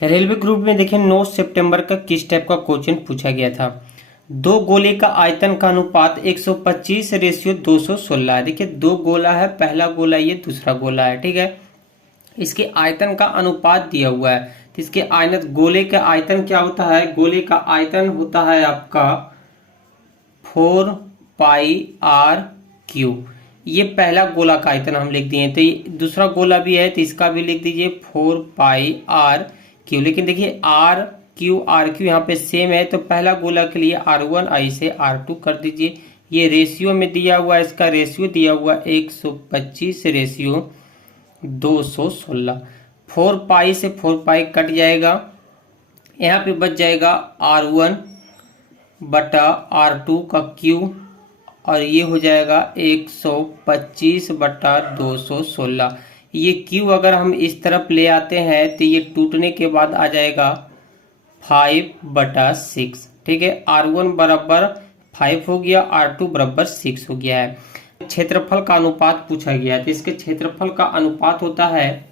Railway group में देखिए 9 सितंबर का किस टाइप का क्वेश्चन पूछा गया था। दो गोले का आयतन का अनुपात 125:216 है। देखिए दो गोला है, पहला गोला ये, दूसरा गोला है, ठीक है। इसके आयतन का अनुपात दिया हुआ है, तो इसके आयतन, गोले का आयतन क्या होता है? गोले का आयतन होता है आपका 4πr²। ये पहला गोला का आयतन हम लिख दिए। तो ये दूसरा गोला भी है, तो इसका भी लिख दीजिए 4πr²। लेकिन देखिए आर क्यू यहाँ पे सेम है, तो पहला गोला के लिए R1 इसे R2 कर दीजिए। ये रेशियो में दिया हुआ है, इसका रेशियो दिया हुआ 125:216। 4π से 4π कट जाएगा, यहाँ पे बच जाएगा R1/R2 का क्यू, और ये हो जाएगा 125/216। ये क्यू अगर हम इस तरफ ले आते हैं तो ये टूटने के बाद आ जाएगा 5/6, ठीक है। R1 बराबर 5 हो गया, R2 बराबर 6 हो गया है। क्षेत्रफल का अनुपात पूछा गया है, तो इसके क्षेत्रफल का अनुपात होता है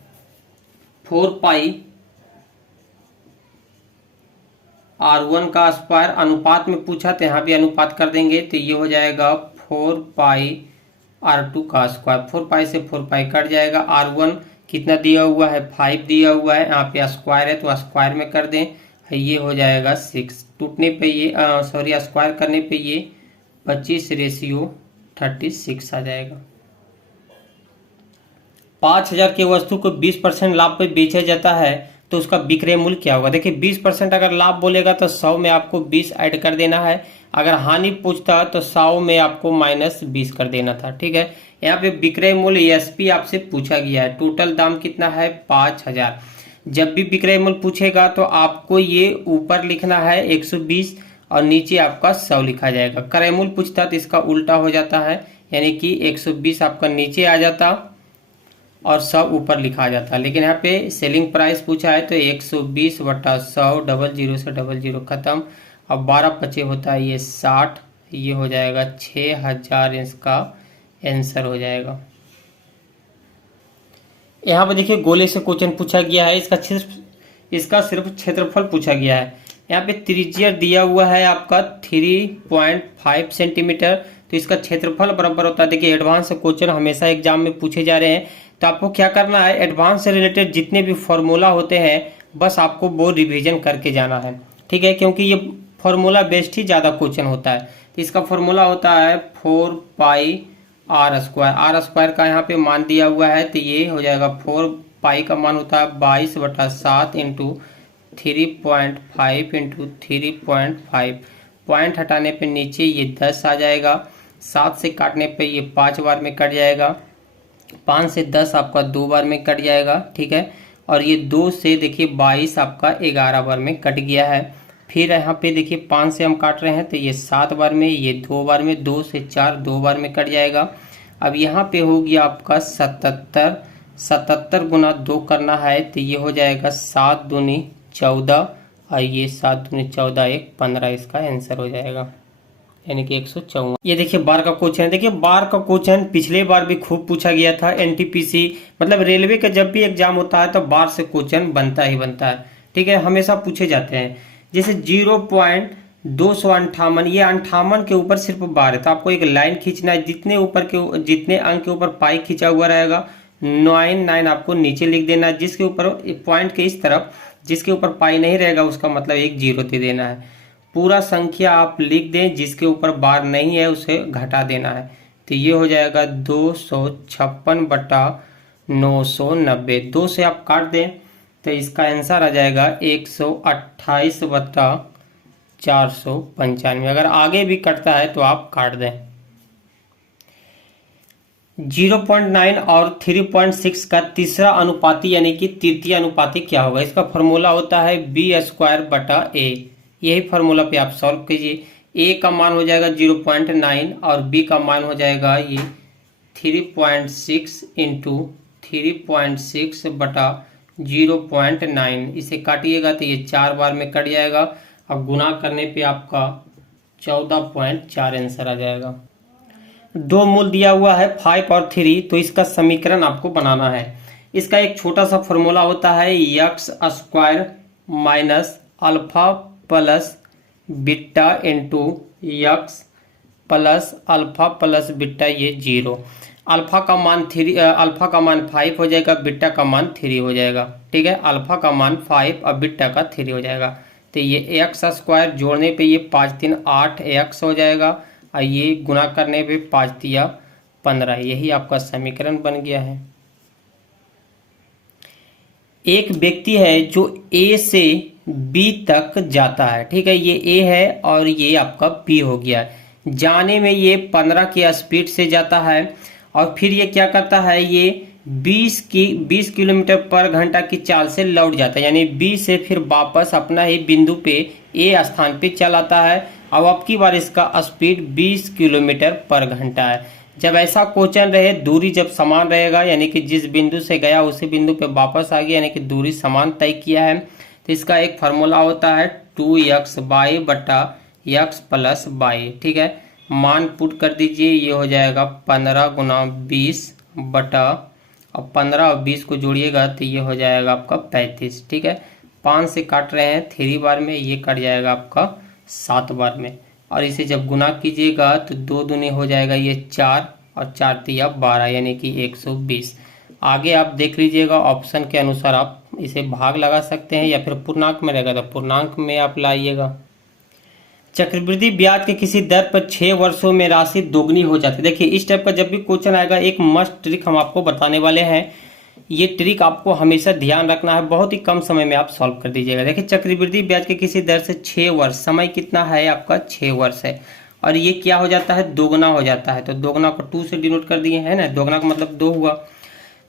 4πr1 का स्क्वायर। अनुपात में पूछा तो यहाँ भी अनुपात कर देंगे, तो ये हो जाएगा 4πr2 का स्क्वायर। 4π से 4π कट जाएगा। R1 कितना दिया हुआ है? 5 दिया हुआ है, यहाँ पे स्क्वायर है तो स्क्वायर में कर दें, ये हो जाएगा 6। टूटने पे ये स्क्वायर करने पे ये 25:36 आ जाएगा। 5,000 की वस्तु को 20% लाभ पे बेचा जाता है तो उसका विक्रय मूल्य क्या होगा? देखिए 20% अगर लाभ बोलेगा तो 100 में आपको 20 ऐड कर देना है। अगर हानि पूछता तो 100 में आपको -20 कर देना था, ठीक है। यहाँ पे विक्रय मूल्य एसपी आपसे पूछा गया है। टोटल दाम कितना है? 5,000। जब भी विक्रय मूल्य पूछेगा तो आपको ये ऊपर लिखना है 120 और नीचे आपका 100 लिखा जाएगा। क्रय मूल्य पूछता तो इसका उल्टा हो जाता है, यानी कि 120 आपका नीचे आ जाता और 100 ऊपर लिखा जाता। लेकिन यहाँ पे सेलिंग प्राइस पूछा है तो 120/100, 00 से 00 खत्म। अब 12 पचे होता है ये 60, ये हो जाएगा 6,000, इसका आंसर हो जाएगा। यहाँ पर देखिए गोले से क्वेश्चन पूछा गया है, इसका सिर्फ क्षेत्रफल पूछा गया है। यहाँ पे त्रिज्या दिया हुआ है आपका 3.5 सेंटीमीटर, तो इसका क्षेत्रफल बराबर होता है। देखिए एडवांस क्वेश्चन हमेशा एग्जाम में पूछे जा रहे हैं, तो आपको क्या करना है, एडवांस से रिलेटेड जितने भी फॉर्मूला होते हैं बस आपको वो रिवीजन करके जाना है, ठीक है। क्योंकि ये फॉर्मूला बेस्ड ही ज़्यादा क्वेश्चन होता है। तो इसका फॉर्मूला होता है 4πr²। आर स्क्वायर का यहाँ पे मान दिया हुआ है, तो ये हो जाएगा 4π का मान होता है 22/7 इंटू 3.5 इंटू 3.5। पॉइंट हटाने पे नीचे ये 10 आ जाएगा। 7 से काटने पे ये 5 बार में कट जाएगा। 5 से 10 आपका 2 बार में कट जाएगा, ठीक है। और ये 2 से देखिए 22 आपका 11 बार में कट गया है। फिर यहाँ पे देखिए 5 से हम काट रहे हैं तो ये 7 बार में, ये 2 बार में, 2 से 4 2 बार में कट जाएगा। अब यहाँ पे हो गया आपका 77। 77 गुना 2 करना है तो ये हो जाएगा 7 दूनी 14, और ये 7 दूनी 14, 1 15, इसका आंसर हो जाएगा, यानी कि 154। ये देखिए बार का क्वेश्चन है। देखिए बार का क्वेश्चन पिछले बार भी खूब पूछा गया था। एनटीपीसी मतलब रेलवे का जब भी एग्जाम होता है तो बार से क्वेश्चन बनता ही बनता है, ठीक है, हमेशा पूछे जाते हैं। जैसे 0.258, ये 58 के ऊपर सिर्फ बार है, तो आपको एक लाइन खींचना है। जितने अंक के ऊपर पाई खींचा हुआ रहेगा 99 आपको नीचे लिख देना है। जिसके ऊपर पॉइंट के इस तरफ जिसके ऊपर पाई नहीं रहेगा उसका मतलब एक 0 दे देना है। पूरा संख्या आप लिख दें, जिसके ऊपर बार नहीं है उसे घटा देना है। तो ये हो जाएगा 256/990। 2 से आप काट दें तो इसका आंसर आ जाएगा 128/495। अगर आगे भी कटता है तो आप काट दें। 0.9 और 3.6 का तीसरा अनुपाती यानी कि तृतीय अनुपाती क्या होगा? इसका फॉर्मूला होता है B²/A। यही फॉर्मूला पे आप सॉल्व कीजिए। A का मान हो जाएगा 0.9 और B का मान हो जाएगा ये 3.6 इंटू 3.6/0.9। इसे काटिएगा तो ये 4 बार में कट जाएगा। अब गुना करने पे आपका 14.4 आंसर आ जाएगा। दो मूल दिया हुआ है 5 और 3, तो इसका समीकरण आपको बनाना है। इसका एक छोटा सा फॉर्मूला होता है x² minus alpha plus beta into x plus alpha plus beta, ये 0। अल्फा का मान 3, अल्फा का मान 5 हो जाएगा, बीटा का मान 3 हो जाएगा। ठीक है, अल्फा का मान 5 और बीटा का 3 हो जाएगा। तो ये एक्स स्क्वायर जोड़ने पे ये 5 3 8 एक्स हो जाएगा, और ये गुना करने पे 5 3 15। यही आपका समीकरण बन गया है। एक व्यक्ति है जो ए से बी तक जाता है। ठीक है, ये ए है और ये आपका बी हो गया। जाने में ये 15 की स्पीड से जाता है, और फिर ये क्या करता है, ये 20 किलोमीटर पर घंटा की चाल से लौट जाता है। यानी बी से फिर वापस अपना ही बिंदु पे ए स्थान पे चल आता है। अब की बार इसका स्पीड 20 किलोमीटर पर घंटा है। जब ऐसा क्वेश्चन रहे, दूरी जब समान रहेगा, यानी कि जिस बिंदु से गया उसी बिंदु पे वापस आ गया, यानी कि दूरी समान तय किया है, तो इसका एक फार्मूला होता है 2x बाई बटा x प्लस बाई। ठीक है, मान पुट कर दीजिए, ये हो जाएगा 15 गुना 20 बटा, अब 15 और 20 को जोड़िएगा तो ये हो जाएगा आपका 35। ठीक है, 5 से काट रहे हैं 3 बार में, ये कट जाएगा आपका 7 बार में। और इसे जब गुना कीजिएगा तो 2 दूनी हो जाएगा ये 4, और 4 3 12, यानी कि 120। आगे आप देख लीजिएगा, ऑप्शन के अनुसार आप इसे भाग लगा सकते हैं, या फिर पूर्णांक में रहेगा तो पूर्णांक में आप लाइएगा। चक्रवृद्धि ब्याज के किसी दर पर 6 वर्षों में राशि दोगुनी हो जाती है। देखिए, इस टाइप का जब भी क्वेश्चन आएगा, एक मस्ट ट्रिक हम आपको बताने वाले हैं। ये ट्रिक आपको हमेशा ध्यान रखना है, बहुत ही कम समय में आप सॉल्व कर दीजिएगा। देखिए, चक्रवृद्धि ब्याज के किसी दर से 6 वर्ष, समय कितना है आपका 6 वर्ष है, और ये क्या हो जाता है, दोगुना हो जाता है। तो दोगुना को 2 से डिनोट कर दिए है ना, दोगुना का मतलब 2 हुआ।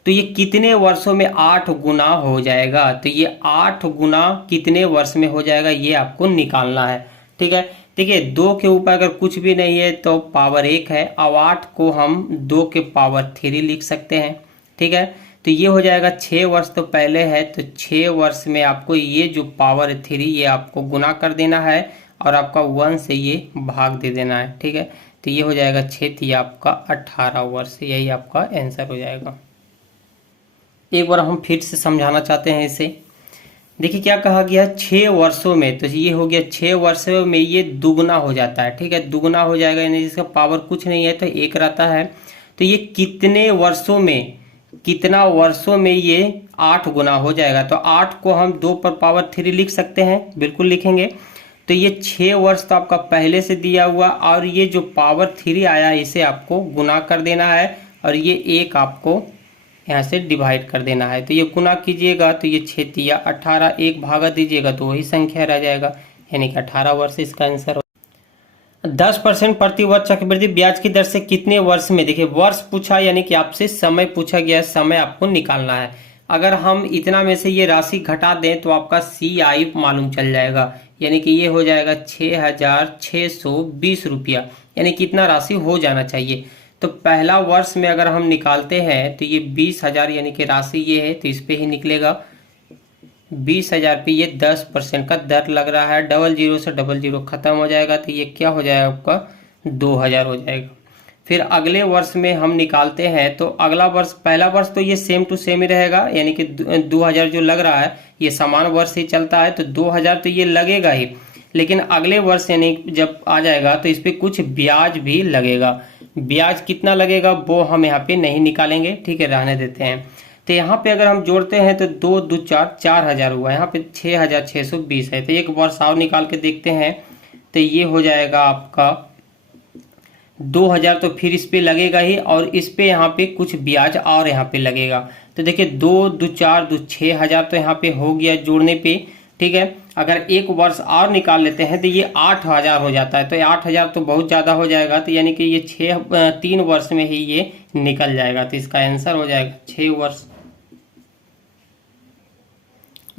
तो ये कितने वर्षों में 8 गुना हो जाएगा, तो ये 8 गुना कितने वर्ष में हो जाएगा, ये आपको निकालना है। ठीक है, देखिए 2 के ऊपर अगर कुछ भी नहीं है तो पावर 1 है, और 8 को हम 2 के पावर 3 लिख सकते हैं। ठीक है, तो ये हो जाएगा 6 वर्ष तो पहले है, तो 6 वर्ष में आपको ये जो पावर 3 ये आपको गुना कर देना है, और आपका 1 से ये भाग दे देना है। ठीक है, तो ये हो जाएगा 6 3 आपका 18 वर्ष, यही आपका आंसर हो जाएगा। एक बार हम फिर से समझाना चाहते हैं इसे। देखिए क्या कहा गया, 6 वर्षों में, तो ये हो गया 6 वर्षों में ये दुगना हो जाता है। ठीक है, दुगना हो जाएगा, यानी जिसका पावर कुछ नहीं है तो 1 रहता है। तो ये कितने वर्षों में, कितना वर्षों में ये 8 गुना हो जाएगा, तो 8 को हम 2 पर पावर 3 लिख सकते हैं, बिल्कुल लिखेंगे। तो ये 6 वर्ष तो आपका पहले से दिया हुआ, और ये जो पावर 3 आया इसे आपको गुना कर देना है, और ये 1 आपको यहाँ से डिवाइड कर देना है। तो ये गुना कीजिएगा तो ये 6 3 18, 1 भागा दीजिएगा तो वही संख्या रह जाएगा, यानी कि 18 वर्ष इसका आंसर। 10% प्रति वर्ष चक्रवृद्धि ब्याज की दर से कितने वर्ष में, देखिए वर्ष पूछा यानी कि आपसे समय पूछा गया, समय आपको निकालना है। अगर हम इतना में से ये राशि घटा दें तो आपका CI मालूम चल जाएगा, यानी कि ये हो जाएगा 6620 रुपया, यानी कितना राशि हो जाना चाहिए। तो पहला वर्ष में अगर हम निकालते हैं तो ये 20,000 यानी कि राशि ये है, तो इस पे ही निकलेगा 20,000 पे ये 10% का दर लग रहा है, 00 से 00 खत्म हो जाएगा, तो ये क्या हो जाएगा आपका 2000 हो जाएगा। फिर अगले वर्ष में हम निकालते हैं तो अगला वर्ष, पहला वर्ष तो ये सेम टू सेम ही रहेगा, यानी कि 2000 जो लग रहा है ये समान वर्ष ही चलता है, तो 2000 तो ये लगेगा ही। लेकिन अगले वर्ष यानी जब आ जाएगा तो इस पर कुछ ब्याज भी लगेगा। ब्याज कितना लगेगा वो हम यहाँ पे नहीं निकालेंगे, ठीक है, रहने देते हैं। तो यहाँ पे अगर हम जोड़ते हैं तो 2 2 4 4000 हुआ, यहाँ पे 6620 है। तो एक वर्ष और निकाल के देखते हैं तो ये हो जाएगा आपका 2000, तो फिर इस पे लगेगा ही, और इस पे यहाँ पे कुछ ब्याज और यहाँ पे लगेगा। तो देखिए 2 2 4 2 6000 तो यहाँ पे हो गया जोड़ने पे, ठीक है। अगर एक वर्ष और निकाल लेते हैं तो ये 8000 हो जाता है, तो 8000 तो बहुत ज़्यादा हो जाएगा, तो यानी कि ये 3 वर्ष में ही ये निकल जाएगा। तो इसका आंसर हो जाएगा 6 वर्ष।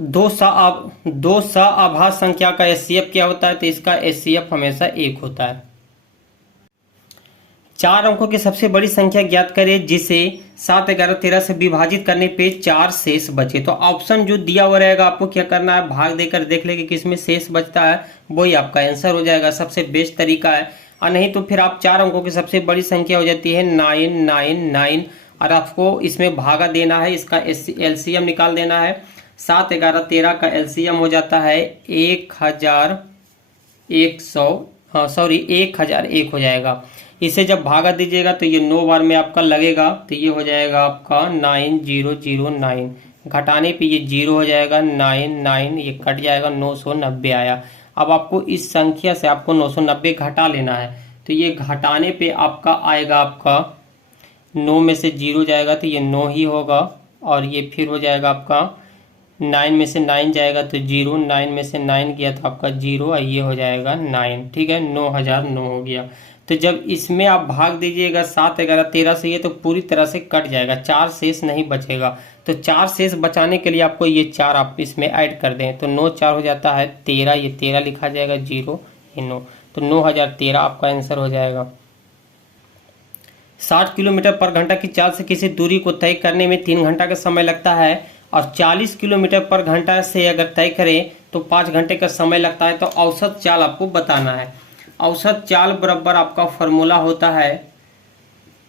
2 सआभाज्य संख्या का HCF क्या होता है, तो इसका HCF हमेशा 1 होता है। 4 अंकों की सबसे बड़ी संख्या ज्ञात करें जिसे 7 11 13 से विभाजित करने पे 4 शेष बचे। तो ऑप्शन जो दिया हुआ रहेगा आपको क्या करना है, भाग देकर देख ले कि किसमें शेष बचता है, वही आपका आंसर हो जाएगा। सबसे बेस्ट तरीका है, और नहीं तो फिर आप 4 अंकों की सबसे बड़ी संख्या हो जाती है 999, और आपको इसमें भागा देना है, इसका LCM निकाल देना है। 7, 11, 13 का एलसीएम हो जाता है 1001 हो जाएगा। इसे जब भागा दीजिएगा तो ये 9 बार में आपका लगेगा, तो ये हो जाएगा आपका 9009। घटाने पे ये 0 हो जाएगा, 99 ये कट जाएगा, 990 आया। अब आपको इस संख्या से आपको 990 घटा लेना है, तो ये घटाने पे आपका आएगा, आपका 9 में से 0 जाएगा तो ये 9 ही होगा, और ये फिर हो जाएगा आपका 9 में से 9 जाएगा तो 0, 9 में से 9 गया तो आपका 0, और ये हो जाएगा 9। ठीक है, 9009 हो गया। तो जब इसमें आप भाग दीजिएगा 7, 11, 13 से, ये तो पूरी तरह से कट जाएगा, 4 शेष नहीं बचेगा। तो 4 शेष बचाने के लिए आपको ये 4 आप इसमें ऐड कर दें, तो 9 4 हो जाता है 13, ये 13 लिखा जाएगा, 0 ये 9, तो 9013 आपका आंसर हो जाएगा। 60 किलोमीटर पर घंटा की चाल से किसी दूरी को तय करने में 3 घंटा का समय लगता है, और 40 किलोमीटर पर घंटा से अगर तय करें तो 5 घंटे का समय लगता है। तो औसत चाल आपको बताना है। औसत चाल बराबर आपका फॉर्मूला होता है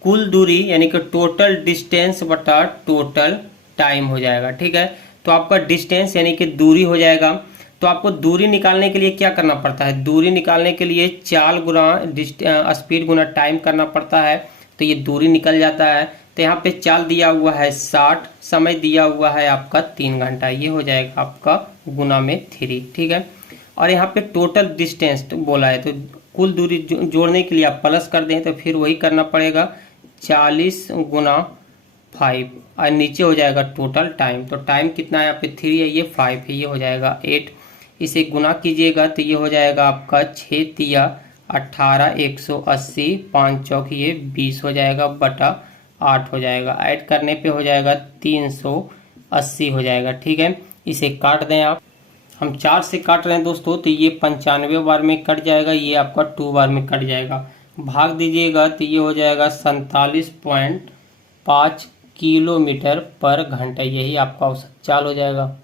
कुल दूरी यानी कि टोटल डिस्टेंस बटा टोटल टाइम हो जाएगा। ठीक है, तो आपका डिस्टेंस यानी कि दूरी हो जाएगा। तो आपको दूरी निकालने के लिए क्या करना पड़ता है? दूरी निकालने के लिए चाल गुना स्पीड गुना टाइम करना पड़ता है, तो ये दूरी निकल जाता है। तो यहाँ पे चाल दिया हुआ है 60, समय दिया हुआ है आपका 3 घंटा, ये हो जाएगा आपका गुना में 3। ठीक है, और यहाँ पे टोटल डिस्टेंस तो बोला है, तो कुल दूरी जोड़ने के लिए आप प्लस कर दें तो फिर वही करना पड़ेगा 40 गुना 5, और नीचे हो जाएगा टोटल टाइम। तो टाइम कितना है यहाँ पे 3 है, ये 5 है, ये हो जाएगा 8। इसे गुना कीजिएगा तो ये हो जाएगा आपका 6 तिया 18, 180, 5 चौक ये 20 हो जाएगा, बटा 8 हो जाएगा। ऐड करने पे हो जाएगा 380 हो जाएगा। ठीक है, इसे काट दें आप। हम 4 से काट रहे हैं दोस्तों, तो ये 95 बार में कट जाएगा, ये आपका 2 बार में कट जाएगा। भाग दीजिएगा तो ये हो जाएगा 47.5 किलोमीटर पर घंटा, यही आपका औसत चाल हो जाएगा।